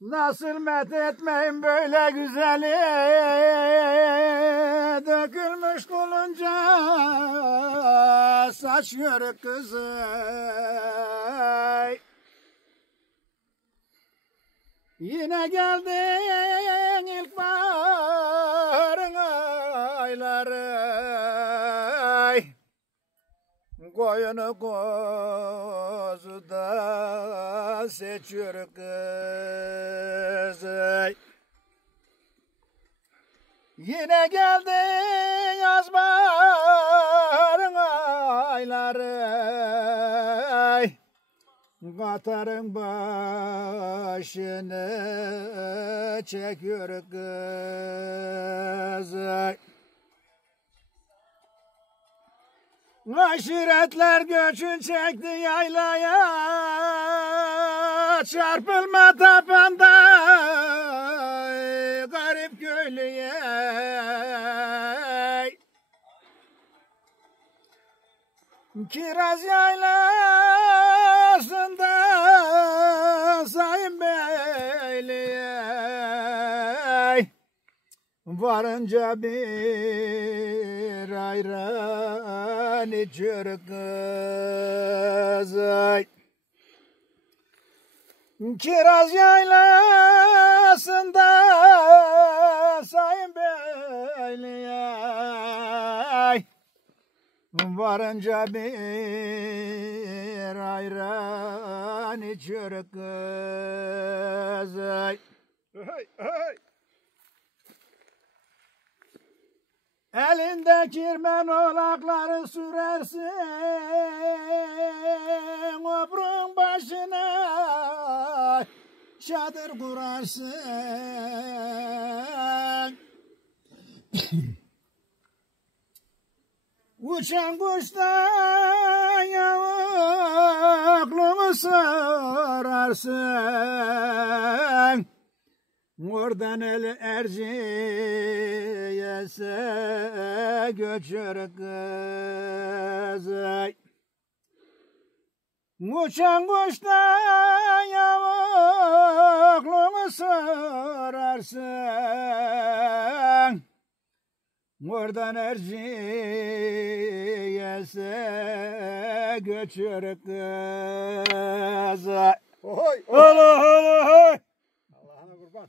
Nasıl methetmeyim böyle güzeli, dökülmüş kulunca saç yörük kızı. Yine geldin ilkbaharın ayları, koyunu kozu da seçiyor kızı. Yine geldi yaz baharın ayları, katarın başını çekiyor kızı. Aşiretler göçün çekti yaylaya, çarpılma tapanda garip köylüye. Kiraz yaylasında sayın beyliye, varınca bir ayran içiyor kızı. Kiraz yaylasında sayın beyliye, varınca bir ayran içiyor kızı. Hey, hey. Elinde kirmen olakları sürersin, obrun başına çadır kurarsın. Uçan kuştan yavukluğu sorarsın. Oradan el Erciyes'e göçür kızı. Uçan kuştan yavukluğu sorarsın. Oradan Erciyes'e göçür kızı. Oy, oy, oy, oy. Allah'ına kurban.